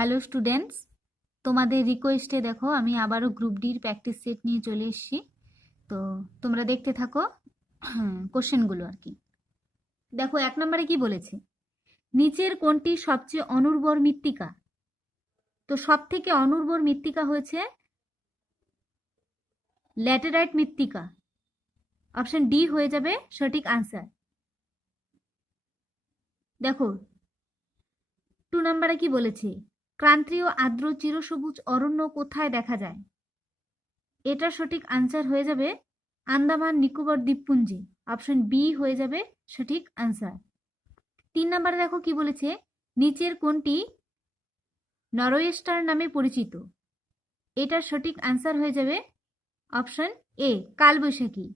Hello students, তোমাদের রিকোয়েস্টে দেখো আমি আবারও গ্রুপ ডির প্র্যাকটিস সেট নিয়ে চলে এসেছি। তো তোমরা দেখতে থাকো কোশ্চেনগুলো আর কি। দেখো 1 নম্বরে কি বলেছে, নিচের কোনটি সবচেয়ে অনুর্বর মৃত্তিকা? তো সব থেকে অনুর্বর মৃত্তিকা হয়েছে ল্যাটেরাইট মৃত্তিকা। অপশন ডি হয়ে যাবে সঠিক আনসার। দেখো 2 নম্বরে কি বলেছে, ক্রান্তীয় আর্দ্র চিরসবুজ অরণ্য কোথায় দেখা যায়? এটা সঠিক আনসার হয়ে যাবে আন্দামান নিকোবর দ্বীপপুঞ্জে। অপশন বি হয়ে যাবে সঠিক আনসার। 3 নম্বরে দেখো কি বলেছে, নিচের কোনটি নরওয়েস্টার নামে পরিচিত? এটার সঠিক আনসার হয়ে যাবে অপশন এ কালবৈশাখী।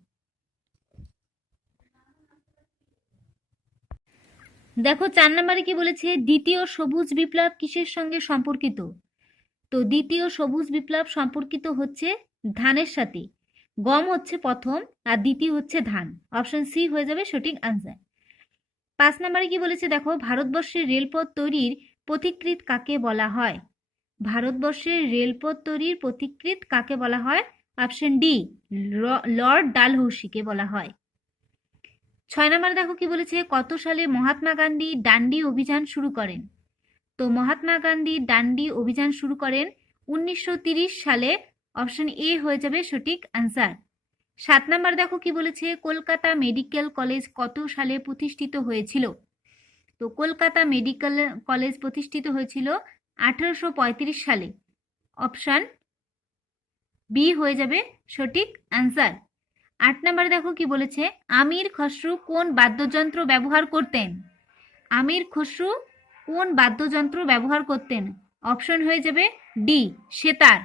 দেখো 4 নম্বরে কি বলেছে, দ্বিতীয় সবুজ বিপ্লব কিসের সঙ্গে সম্পর্কিত? তো দ্বিতীয় সবুজ বিপ্লব সম্পর্কিত হচ্ছে ধানের সাথে। গম হচ্ছে প্রথম আর দ্বিতীয় হচ্ছে ধান। অপশন সি হয়ে যাবে সঠিক আনসার। 5 নম্বরে কি বলেছে দেখো, ভারতবর্ষের রেলপথ তৈরির পথিকৃৎ কাকে বলা হয়? ভারতবর্ষের রেলপথ তৈরির পথিকৃৎ কাকে বলা হয়? অপশন ডি লর্ড ডালহৌসিকে বলা হয়। 6 নম্বরে দেখো কি বলেছে, কত সালে মহাত্মা গান্ধী ডান্ডি অভিযান শুরু করেন? তো মহাত্মা গান্ধী ডান্ডি অভিযান শুরু করেন 1930 সালে। অপশন এ হয়ে যাবে সঠিক আনসার। 7 নম্বর দেখো কি বলেছে, কলকাতা মেডিকেল কলেজ কত সালে প্রতিষ্ঠিত হয়েছিল? তো কলকাতা মেডিকেল কলেজ প্রতিষ্ঠিত হয়েছিল 1835 সালে। অপশন বি হয়ে যাবে সঠিক আনসার। 8 নম্বরে দেখো কি বলেছে, আমির খসরু কোন বাদ্যযন্ত্র ব্যবহার করতেন? আমির খসরু কোন বাদ্যযন্ত্র ব্যবহার করতেন? অপশন হয়ে যাবে ডি সেতার।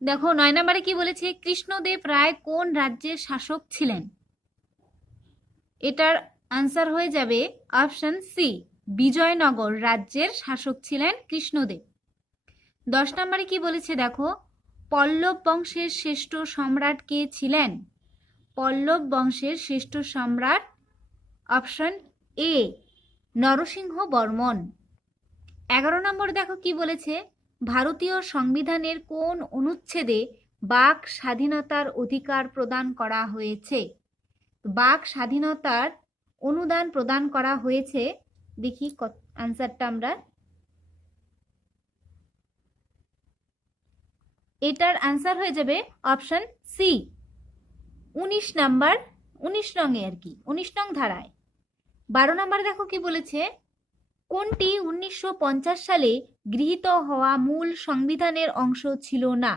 দেখো 9 নম্বরে কি বলেছে, কৃষ্ণদেব রায় কোন রাজ্যের শাসক ছিলেন? এটার আনসার হয়ে যাবে অপশন সি বিজয়নগর রাজ্যের শাসক ছিলেন কৃষ্ণদেব। 10 নম্বরে কি বলেছে দেখো, পল্লব বংশের শ্রেষ্ঠ সম্রাট কে ছিলেন? পল্লব বংশের শ্রেষ্ঠ সম্রাট অপশন এ নরসিংহ বর্মন। 11 নম্বর দেখো কি বলেছে, ভারতীয় সংবিধানের কোন অনুচ্ছেদে বাক স্বাধীনতার অধিকার প্রদান করা হয়েছে? বাক স্বাধীনতার অনুদান প্রদান করা হয়েছে। দেখি আনসারটা আমরা, এটার আনসার হয়ে যাবে অপশন সি 19 নাম্বার 19 নংয়ে আর কি, 19 নং ধারায়। 12 নম্বর দেখো কি বলেছে, কোনটি 1950 সালে গৃহীত হওয়া মূল সংবিধানের অংশ ছিল না?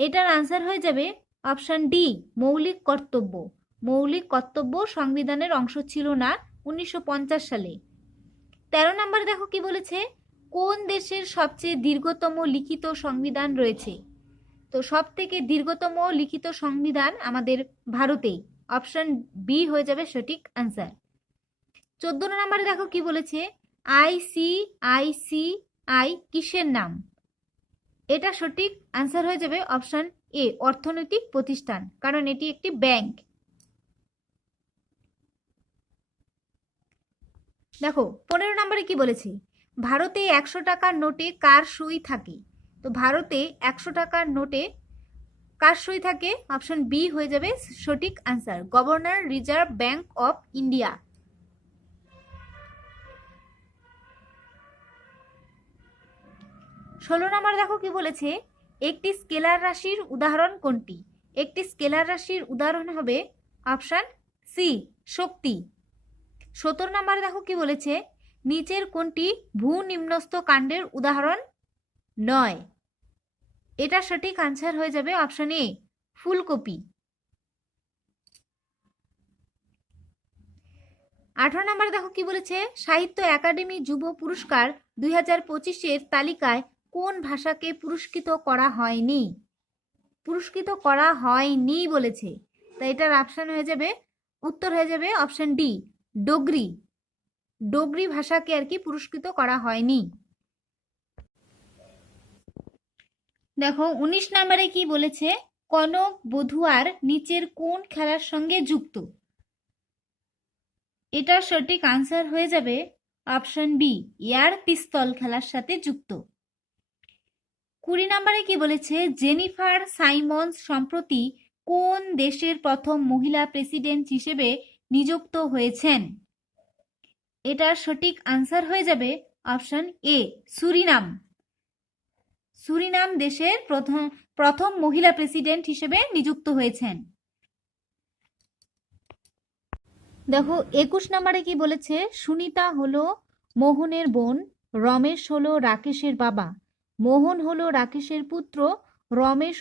এটার আনসার হয়ে যাবে অপশন ডি মৌলিক কর্তব্য। মৌলিক কর্তব্য সংবিধানের অংশ ছিল না 1950 সালে। 13 নম্বর দেখো কি বলেছে, কোন দেশের সবচেয়ে দীর্ঘতম লিখিত সংবিধান রয়েছে? তো সব থেকে দীর্ঘতম লিখিত সংবিধান আমাদের ভারতেই। অপশন বি হয়ে যাবে সঠিক আনসার। 14 নম্বরে দেখো কি বলেছে, আইসিআইসিআই কিসের নাম? এটা সঠিক আনসার হয়ে যাবে অপশন এ অর্থনৈতিক প্রতিষ্ঠান, কারণ এটি একটি ব্যাংক। দেখো 15 নম্বরে কি বলেছে, ভারতে 100 টাকার নোটে কার সই থাকে? তো ভারতে 100 টাকার নোটে কার সই থাকে? অপশন বি হয়ে যাবে সঠিক answer governor reserve bank of India. 16 নম্বর দেখো কি বলেছে, একটি স্কেলার রাশির উদাহরণ কোনটি? একটি স্কেলার রাশির উদাহরণ হবে অপশন সি শক্তি। 17 নম্বর দেখো কি বলেছে, নিচের কোনটি ভূনিম্নস্থ কাণ্ডের উদাহরণ নয়? এটা সঠিক আনসার হয়ে যাবে অপশন এ ফুলকপি। 18 নম্বর দেখো কি বলেছে, সাহিত্য একাডেমি যুব পুরস্কার 2025-এর তালিকায় কোন ভাষাকে পুরস্কৃত করা হয়নি? পুরস্কৃত করা হয়নি বলেছে, তাই এটার অপশন হয়ে যাবে, উত্তর হয়ে যাবে অপশন ডি ডোগরি। ডোগরি ভাষাকে আর কি পুরস্কৃত করা হয়নি। দেখো 19 নম্বরে কি বলেছে, কনক বধুয়ার নিচের কোন খেলার সঙ্গে যুক্ত? এটার সঠিক আনসার হয়ে যাবে অপশন বি, এয়ার পিস্তল খেলার সাথে যুক্ত। 20 নম্বরে কি বলেছে, জেনিফার সাইমন্স সম্প্রতি কোন দেশের প্রথম মহিলা প্রেসিডেন্ট হিসেবে নিযুক্ত হয়েছেন? এটার সঠিক আনসার হয়ে যাবে অপশন এ, সুরিনাম। সুরিনাম দেশের প্রথম মহিলা প্রেসিডেন্ট হিসেবে নিযুক্ত হয়েছেন। দেখো 21 নম্বরে কি বলেছে, সুনিতা হলো মোহনের বোন, রমেশ হলো রাকেশের বাবা, মোহন হলো রাকেশের পুত্র, রমেশ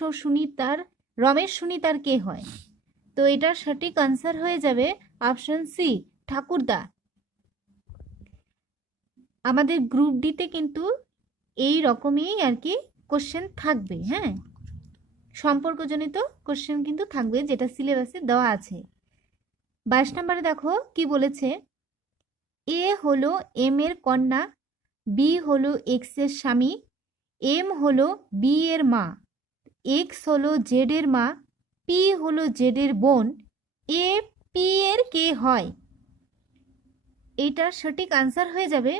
সুনিতার কে হয়? তো এটার সঠিক আনসার হয়ে যাবে অপশন সি, ঠাকুরদা। আমাদের গ্রুপ ডিতে কিন্তু এই রকমই আর কি কোশ্চেন থাকবে, হ্যাঁ, সম্পর্কজনিত কোশ্চেন কিন্তু থাকবে, যেটা সিলেবাসে দেওয়া আছে। 22 নম্বরে দেখো কি বলেছে, এ হলো এম এর কন্যা, বি হলো এক্স এর স্বামী, এম হলো বি এর মা, এক্স হলো জেড এর মা, পি হলো জেড এর বোন, এ পি এর কে হয়? এইটার সঠিক আনসার হয়ে যাবে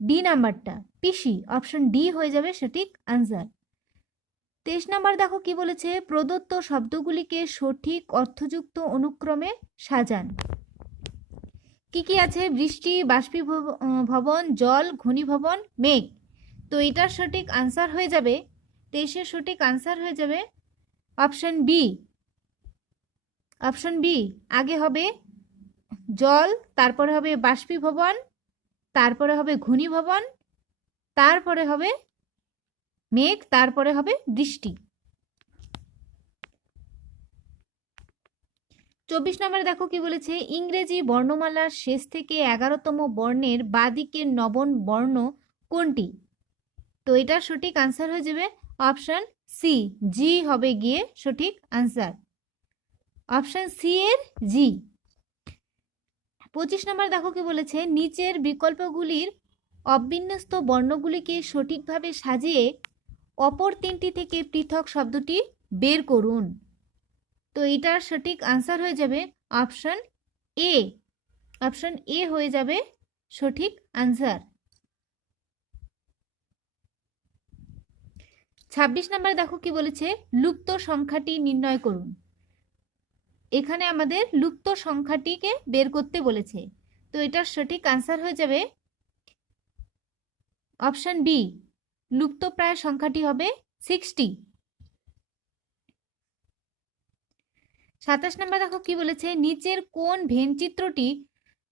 ডি নাম্বারটা, পিসি। অপশন ডি হয়ে যাবে সঠিক আনসার। 23 নাম্বার দেখো কি বলেছে, প্রদত্ত শব্দগুলিকে সঠিক অর্থযুক্ত অনুক্রমে সাজান। কি কি আছে? বৃষ্টি, বাষ্পীভবন, জল, ঘনীভবন, মেঘ। তো এটার সঠিক আনসার হয়ে যাবে, 23-এর সঠিক আনসার হয়ে যাবে অপশন বি। অপশন বি, আগে হবে জল, তারপরে হবে বাষ্পীভবন, তারপরে হবে ঘনীভবন, তারপরে হবে মেঘ, তারপরে হবে বৃষ্টি। 24 নম্বরে দেখো কি বলেছে, ইংরেজি বর্ণমালার শেষ থেকে 11তম বর্ণের বাঁদিকের নবম বর্ণ কোনটি? তো এটার সঠিক আনসার হয়ে যাবে অপশন সি, জি হবে গিয়ে সঠিক আনসার। অপশন সি এর জি। 25 নম্বর দেখো কি বলেছে, নিচের বিকল্পগুলির অবিন্যস্ত বর্ণগুলিকে সঠিকভাবে সাজিয়ে অপর তিনটি থেকে পৃথক শব্দটি বের করুন। তো এটার সঠিক আনসার হয়ে যাবে অপশন এ। অপশন এ হয়ে যাবে সঠিক আনসার। 26 নম্বরে দেখো কি বলেছে, লুপ্ত সংখ্যাটি নির্ণয় করুন। এখানে আমাদের লুপ্ত সংখ্যাটিকে বের করতে বলেছে। তো এটার সঠিক আনসার হয়ে যাবে অপশন বি, লুপ্তপ্রায় সংখ্যাটি হবে 60। 27 নম্বর দেখো কি বলেছে, নিচের কোন ভেনচিত্রটি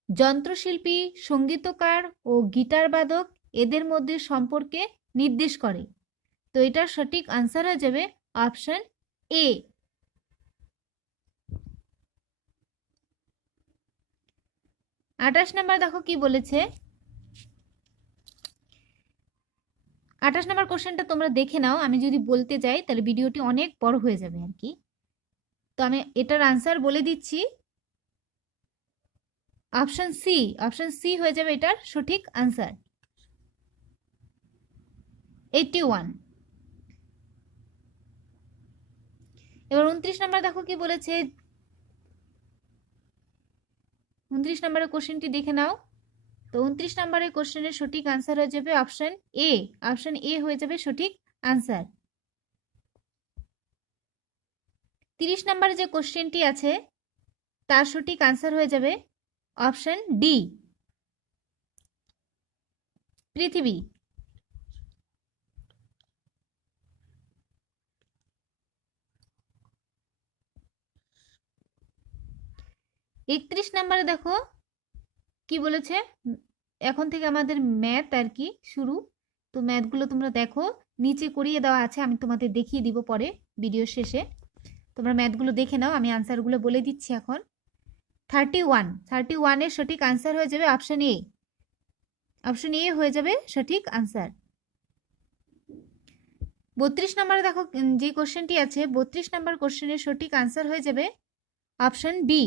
যন্ত্রশিল্পী, সঙ্গীতকার ও গিটার বাদক এদের মধ্যে সম্পর্কে নির্দেশ করে? তো এটার সঠিক আনসার হয়ে যাবে অপশন এ। 28 নম্বর দেখো কি বলেছে, 28 নম্বর কোশ্চেনটা তোমরা দেখে নাও, আমি যদি বলতে যাই তাহলে ভিডিওটি অনেক বড় হয়ে যাবে আর কি। তো আমি এটার আনসার বলে দিচ্ছি, অপশন সি। অপশন সি হয়ে যাবে এটার সঠিক আনসার, 81। এবার 29 নম্বর দেখো কি বলেছে, 29 নম্বরের কোশ্চেনটি দেখে নাও। তো 29 নম্বরের কোশ্চেনের সঠিক আনসার হয়ে যাবে অপশন এ। অপশন এ হয়ে যাবে সঠিক আনসার। 30 নম্বরে যে কোশ্চেনটি আছে তার সঠিক আনসার হয়ে যাবে অপশন ডি, পৃথিবী। 31 নম্বরে দেখো কি বলেছে, এখন থেকে আমাদের ম্যাথ আর কি শুরু। তো ম্যাথগুলো তোমরা দেখো, নিচে করিয়ে দেওয়া আছে, আমি তোমাদের দেখিয়ে দিব পরে ভিডিও শেষে। তোমরা ম্যাথগুলো দেখে নাও, আমি আনসারগুলো বলে দিচ্ছি এখন। 31 এর সঠিক আনসার হয়ে যাবে অপশন এ। অপশন এ হয়ে যাবে সঠিক আনসার। 32 নম্বরে দেখো যে কোশ্চেনটি আছে, 32 নম্বর কোশ্চেনের সঠিক আনসার হয়ে যাবে অপশন বি।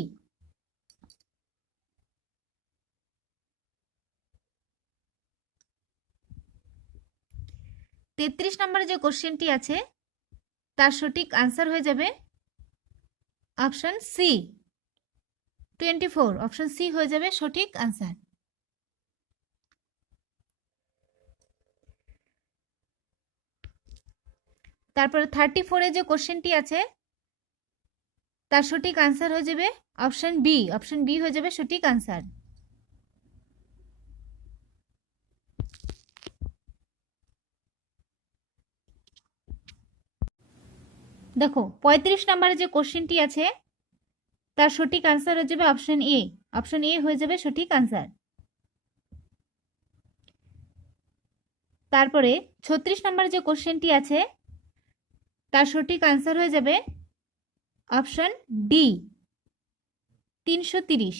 33 নম্বরে যে কোশ্চেনটি আছে তার সঠিক আনসার হয়ে যাবে অপশন সি, 24, অপশন সি হয়ে যাবে সঠিক আনসার। তারপরে 34-এ যে কোশ্চেনটি আছে তার সঠিক আনসার হয়ে যাবে অপশন বি। অপশন বি হয়ে যাবে সঠিক আনসার। দেখো 35 নম্বরে যে কোশ্চেনটি আছে তার সঠিক আনসার হয়ে যাবে অপশন এ। অপশন এ হয়ে যাবে সঠিক আনসার। তারপরে 36 নম্বরে যে কোশ্চেনটি আছে তার সঠিক আনসার হয়ে যাবে অপশন ডি 330।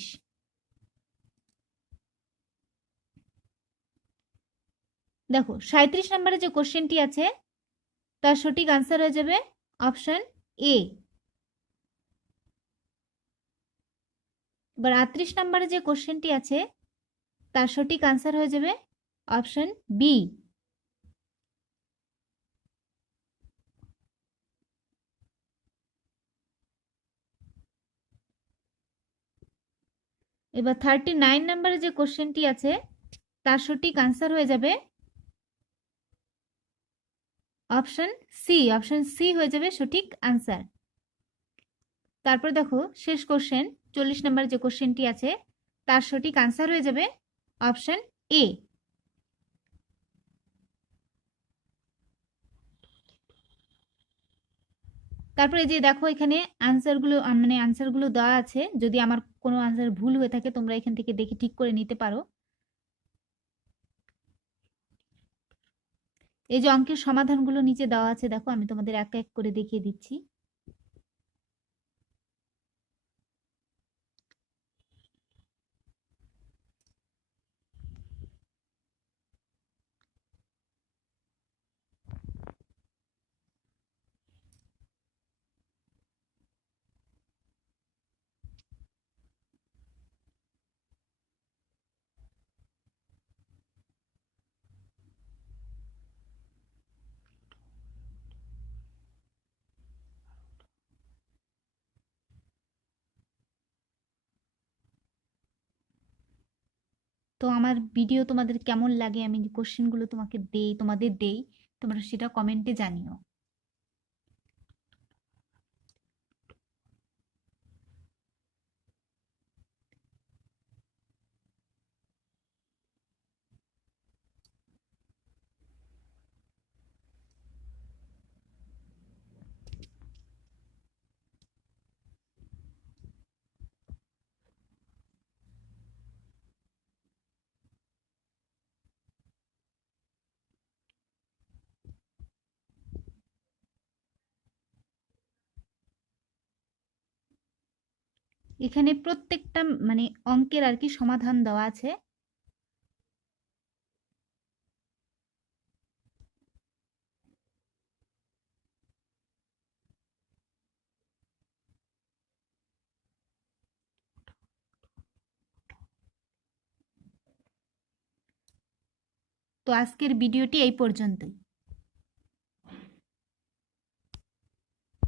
দেখো 37 নম্বরে যে কোশ্চেনটি আছে তার সঠিক আনসার হয়ে যাবে অপশন এ। এবার 38 নম্বরে যে কোশ্চেনটি আছে তার সঠিক আনসার হয়ে যাবে অপশন বি। এবার 39 নম্বরে যে কোশ্চেনটি আছে তার সঠিক আনসার হয়ে যাবে অপশন সি। অপশন সি হয়ে যাবে সঠিক আনসার। তারপর দেখো শেষ কোশ্চেন 40 নম্বরে যে কোশ্চেনটি আছে তার সঠিক আনসার হয়ে যাবে অপশন এ। তারপরে যে দেখো এখানে আনসারগুলো দেওয়া আছে, যদি আমার কোনো আনসার ভুল হয়ে থাকে তোমরা এখান থেকে দেখে ঠিক করে নিতে পারো। এই যে অঙ্কের সমাধানগুলো নিচে দেওয়া আছে, দেখো আমি তোমাদের এক এক করে দেখিয়ে দিচ্ছি। তো আমার ভিডিও তোমাদের কেমন লাগে, আমি যে কোশ্চেনগুলো তোমাদের দেই তোমরা সেটা কমেন্টে জানিও। এখানে প্রত্যেকটা অঙ্কের আর কি সমাধান দেওয়া আছে। তো আজকের ভিডিওটি এই পর্যন্তই।